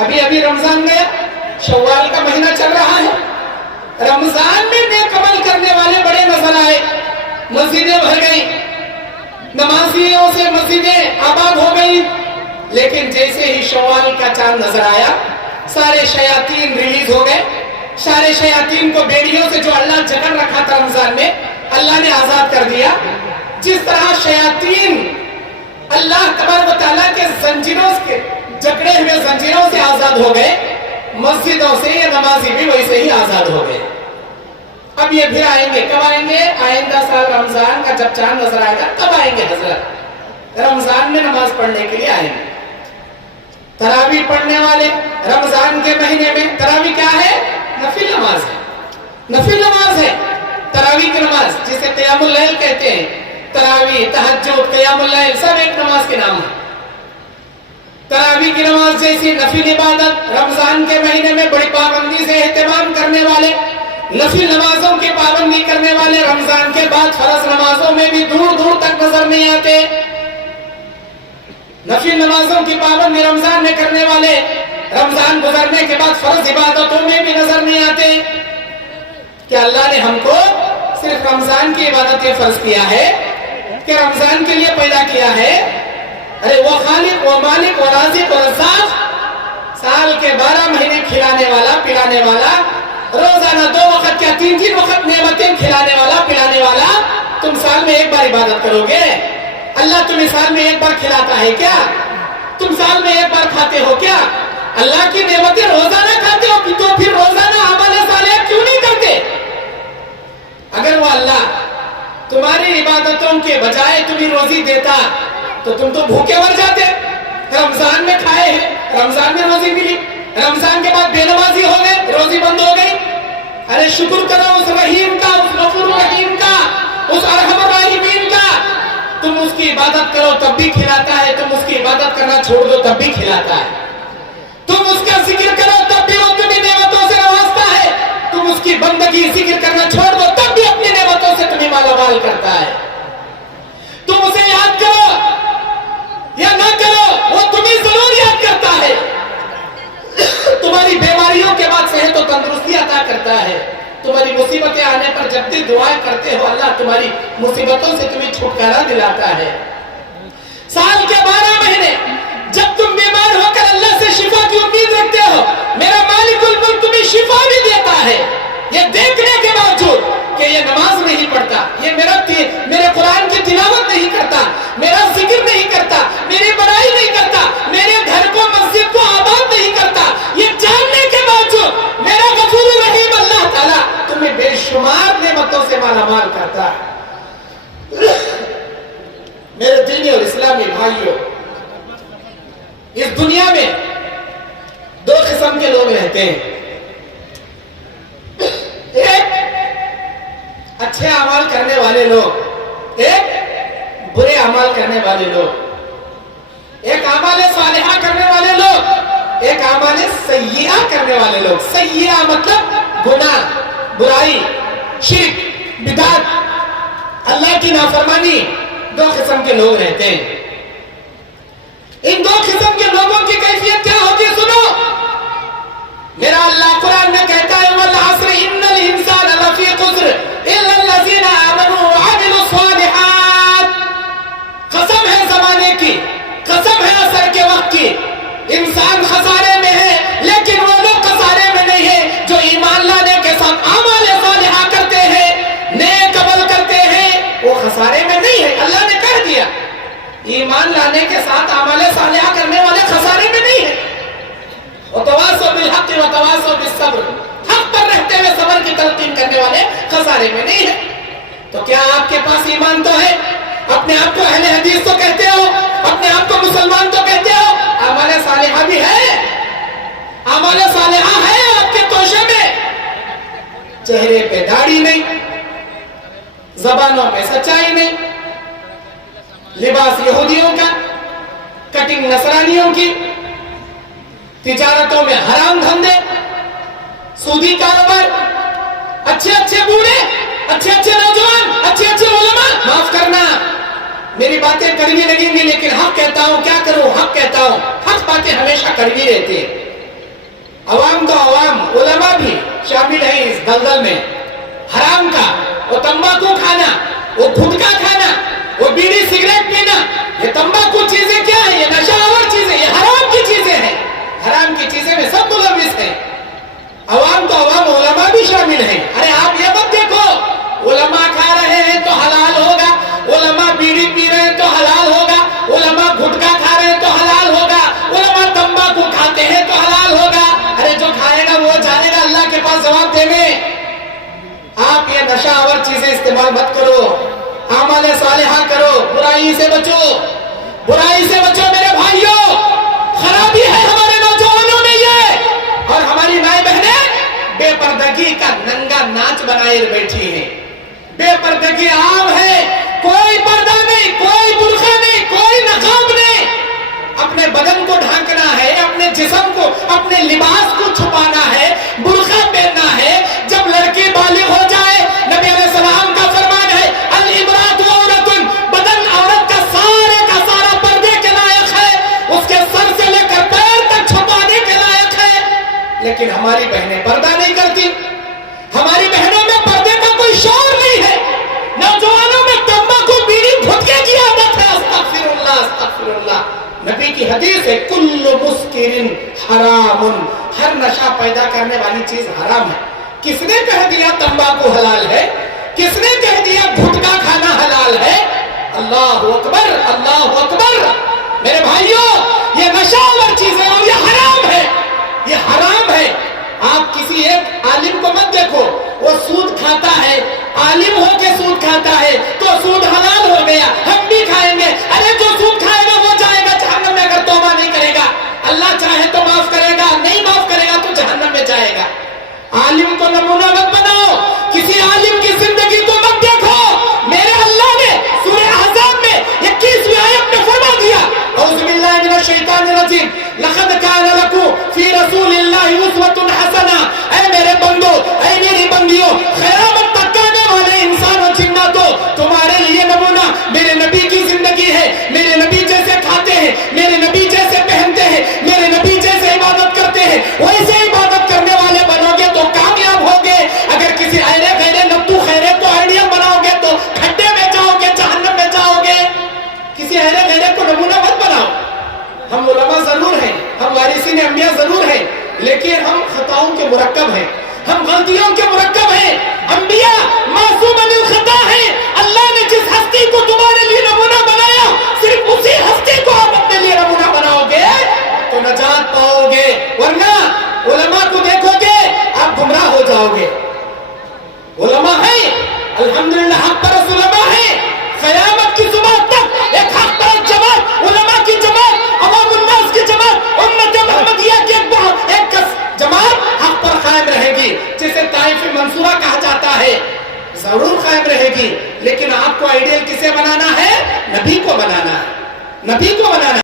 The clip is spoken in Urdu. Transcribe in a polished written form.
ابھی ابھی رمضان گیا، شوال کا مہینہ چل رہا ہے، رمضان میں نیک عمل کرنے والے بڑے نظر آئے، مسجدیں بھر گئی، نمازیوں سے مسجدیں آباد ہو گئی، لیکن جیسے ہی شوال کا چاند نظر آیا سارے شیاطین ریلیز ہو گئے، سارے شیاطین کو بیڑیوں سے جو اللہ جکڑ رکھا تھا رمضان میں اللہ نے آزاد کر دیا۔ جس طرح شیاطین اللہ تبارک و تعالیٰ کے زنجیروں سے جکڑے ہوئے زنجیروں سے آزاد ہو گئے، مسجدوں سے یہ نمازی بھی ویسے ہی آزاد ہو گئے۔ اب یہ پھر آئیں گے، کب آئیں گے؟ آئندہ سال رمضان کا جب چاند نظر آئے گا تب آئیں گے حضرت، رمضان میں نماز پڑھنے کے لیے آئیں گے۔ تراویح پڑھنے والے رمضان کے مہینے میں، تراویح کیا ہے؟ نفل نماز ہے، نفل نماز ہے تراویح کی نماز، جسے قیام اللیل کہتے ہیں۔ تراویح، تہجد، قیام اللیل سب ایک نماز کے نام ہے۔ تراویح کی نماز جیسی نفل عبادت رمضان کے مہینے میں بڑی پابندی سے اہتمام کرنے والے، نفل نمازوں کی پابندی کرنے والے رمضان کے بعد فرض نمازوں میں بھی دور دور تک نظر نہیں آتے۔ نفل نمازوں کی پابندی رمضان میں کرنے والے رمضان گزرنے کے بعد فرض عبادتوں میں بھی نظر نہیں آتے۔ کیا اللہ نے ہم کو صرف رمضان کی عبادتیں فرض کیا ہے کہ رمضان کے لیے پیدا کیا ہے؟ ارے وہ خالق، وہ مالک، وہ رازق، وہ رزاق، سال کے 12 مہینے کھلانے والا پلانے والا، روزانہ 2 وقت کیا 3 وقت نعمتیں کھلانے والا پلانے والا، تم سال میں ایک بار عبادت کرو گے؟ اللہ تمہیں سال میں ایک بار کھلاتا ہے کیا؟ تم سال میں ایک بار کھاتے ہو کیا؟ اللہ کی نعمتیں روزانہ کھاتے ہو تو پھر روزانہ اعمال صالحہ کیوں نہیں کرتے؟ اگر وہ اللہ تمہاری عبادتوں کے بجائے تمہیں روزی دیتا تو تم تو بھوکے مر جاتے۔ رمضان میں کھائے ہیں، رمضان میں روزی ملی، رمضان کے بعد بے نمازی ہو گئے، روزی بند ہو گئی۔ ارے شکر کرو اس رحیم کا، اس غفور رحیم کا، اس ارحم الراحمین کا۔ تم اس کی عبادت کرو تب بھی کھلاتا ہے، تم اس کی عبادت کرنا چھوڑ دو تب بھی کھلاتا ہے، تم اس کا ذکر کرو تب بھی وہ تمہیں نعمتوں سے نوازتا ہے، تم اس کی بندگی ذکر کرنا چھوڑ دو تب بھی اپنی نعمتوں سے تمہیں مالا مال کرتا ہے۔ تم اسے یاد کرو یا نہ کرو وہ تمہیں ضرور یاد کرتا ہے، تمہاری بیماریوں کے بعد صحت و تندرستی عطا کرتا ہے، تمہاری مصیبتیں آنے پر جب بھی دعائیں کرتے ہو اللہ تمہاری مصیبتوں سے تمہیں چھٹکارا دلاتا ہے۔ سال کے 12 مہینے جب تم بیمار ہو کر اللہ سے شفا کی امید رکھتے ہو، میرا مالک الملک تمہیں شفا بھی دیتا ہے، یہ دیکھنے کے باوجود کہ یہ نماز نہیں پڑھتا، یہ میرے قرآن کی تلاوت نہیں کرتا، میرا ذکر نہیں کرتا، میری بڑائی نہیں کرتا، میرے گھر کو مسجد کو آباد نہیں کرتا، یہ جاننے کے باوجود میرا غفور رحیم اللہ تعالیٰ تمہیں بے شمار نعمتوں سے مالا مال کرتا ہے۔ میرے دینی اور اسلامی بھائیوں، اس دنیا میں 2 قسم کے لوگ رہتے ہیں، ایک اچھے اعمال کرنے والے لوگ، ایک برے اعمال کرنے والے لوگ، ایک اعمال صالحہ کرنے والے لوگ، ایک اعمال سیئہ کرنے والے لوگ۔ سیئہ مطلب گناہ، برائی، شرک، بدعت، اللہ کی نافرمانی۔ 2 قسم کے لوگ رہتے ہیں۔ ان 2 قسم کے لوگوں کی کیفیت کیا ہوتی ہے سنو، میرا اللہ قرآن میں کہتا ہے وَالْعَصْرِ إِنَّ الْإِنسَانَ لَفِي خُسْرٍ إِلَّا الَّذِينَ آمَنُوا وَعَمِلُوا الصَّالِحَاتِ۔ قسم ہے زمانے کی، قسم ہے اثر کے وقت کی، انسان خسارے میں ہے لیکن وہ لوگ خسارے میں نہیں ہے جو ایمان لانے کے ساتھ اعمال صالحہ کرتے ہیں، نیک عمل کرتے ہیں، وہ خسارے میں نہیں ہے۔ اللہ نے کہہ دیا ایمان لانے کے ساتھ اعمال صالحہ کرنے والے خسارے میں نہیں ہیں۔ وَتَوَاصَوْا بِالْحَقِّ وَتَوَاصَوْا بِالصَّبْرِ، حق پر رہتے ہوئے صبر کی تلقین کرنے والے خسارے میں نہیں ہیں۔ تو کیا آپ کے پاس ایمان تو ہے؟ اپنے آپ کو اہل حدیث تو کہتے ہو، اپنے آپ کو مسلمان تو کہتے ہو، اعمال صالحہ بھی ہے، اعمال صالحہ ہے آپ کے توشے میں، چہرے پہ داڑھی نہیں، زبانوں پہ سچائی نہیں، لباس یہودیوں کا، کٹنگ نصرانیوں کی، تجارتوں میں حرام دھندے، سودی کاروبار، اچھے اچھے بوڑھے، اچھے اچھے نوجوان، اچھے اچھے علماء، معاف کرنا میری باتیں کڑوی لگیں گی لیکن حق کہتا ہوں، کیا کروں، حق کہتا ہوں، حق باتیں ہمیشہ کڑوی رہتی ہیں۔ عوام تو عوام، علماء بھی شامل ہیں اس دلدل میں. حرام کا وہ تمباکو کھانا، وہ گٹکا کھانا، وہ بیڑی سگریٹ پینا، یہ تمباکو چیزیں کیا ہیں؟ یہ نشہ آور چیزیں، یہ حرام کی چیزیں ہیں. حرام کی چیزیں میں سب ملوث ہیں. عوام تو عوام، علماء بھی شامل ہیں. ارے آپ یہ مت دیکھو علماء کھا رہے ہیں تو حلال ہوگا، علماء بیڑی پی رہے ہیں تو حلال ہوگا، علماء گٹکا کھا رہے ہیں تو حلال ہوگا، علماء تمباکو کھاتے ہیں تو حلال ہوگا. ارے جو کھائے گا وہ جانے گا اللہ کے پاس جواب دینے. آپ یہ نشہ آور چیزیں استعمال مت کرو، اعمال صالحہ کرو، برائی سے بچو، برائی سے بچو میرے بھائیوں. خرابی ہے ہمارے نوجوانوں میں یہ، اور ہماری مائیں بہنیں بے پردگی کا ننگا ناچ بنائے بیٹھی ہیں. بے پردگی عام ہے، کوئی پردہ نہیں، کوئی برقع نہیں، کوئی نقاب نہیں. اپنے بدن کو ڈھانکنا ہے، اپنے جسم کو، اپنے لباس کو چھپانا ہے، برقع پہننا ہے. جب لڑکی بالغ ہو جائے، نبی علیہ السلام کا فرمان ہے الامرأۃ عورۃ، بدن عورت کا سارا پردے کے لائق ہے، اس کے سر سے لے کر پیر تک چھپانے کے لائق ہے. لیکن ہماری بہنیں پردہ نہیں کرتی، ہماری بہنوں میں پردے کا کوئی شعور نہیں ہے. نوجوانوں میں تمباکو بیڑی گٹکے کی عادت ہے. استغفر اللہ استغفر اللہ. نبی کی حدیث ہے کل مسکر حرام، ہر نشہ پیدا کرنے والی چیز حرام ہے. کس نے کہہ دیا تمباکو حلال ہے؟ کس نے کہہ دیا گٹکا کھانا حلال ہے؟ اللہ اکبر اللہ اکبر. میرے بھائیوں یہ نشہ آور چیز ہے اور یہ حرام ہے، یہ حرام ہے. آپ کسی ایک عالم کو مت دیکھو وہ سود کھاتا ہے، عالم ہو کے سود کھاتا ہے تو سود حلال ہو گیا، ہم بھی کھائیں گے. ارے جو سود کھائے گا وہ جائے گا جہنم میں اگر توبہ نہیں کرے گا. اللہ چاہے تو معاف کرے گا، نہیں معاف کرے گا تو جہنم میں جائے گا. عالم کو نمونہ مت بناؤ، کسی عالم کی زندگی کو مت دیکھو. میرے اللہ نے سورہ احزاب میں 21ویں آیت میں فرما دیا اعوذ باللہ من الشیطان الرجیم لقد کان لکم فی رسول اللہ اسوۃ حسنہ. اے میرے بندو، اے میری بندیوں، قیامت تک آنے والے انسان و جناتوں، تمہارے لیے نمونہ میرے نبی کی زندگی ہے. میرے نبی جیسے کھاتے ہیں، میرے نبی جیسے پہنتے ہیں، میرے نبی جیسے عبادت کرتے ہیں، ویسے عبادت کرنے والے بنو گے تو کامیاب ہوگے. اگر کسی ایرے غیرے نتو خیرے تو آئیڈیا بناؤ گے تو کھڈے میں جاؤ گے، جہنم میں جاؤ گے. کسی ایرے غیرے کو نمونہ مت بناؤ. ہم علماء ضرور ہیں، ہم وارثین انبیاء ضرور ہیں، لیکن ہم خطاؤں کے مرکب ہیں، ہم غلطیوں کے مرکب ہیں. انبیاء معصوم من الخطا ہیں. اللہ نے جس ہستی کو تمہارے لیے نمونہ بنایا، صرف اسی ہستی کو آپ اپنے لیے نمونہ بناؤ گے تو نجات پاؤ گے، ورنہ علماء کو دیکھو گے آپ گمراہ ہو جاؤ گے. علماء ہیں الحمدللہ، حق پرست علماء ہیں. قیامت کی صبح تک ایک حق پرست جماعت، علماء کی جماعت، عوام الناس کی جماعت، امت محمدیہ کی ایک جماعت حق پر قائم رہے گی، جسے طائف منصورہ کہا جاتا ہے. ضرور قائم رہے گی، لیکن آپ کو آئیڈیل کسے بنانا ہے؟ نبی کو بنانا ہے، نبی کو بنانا ہے.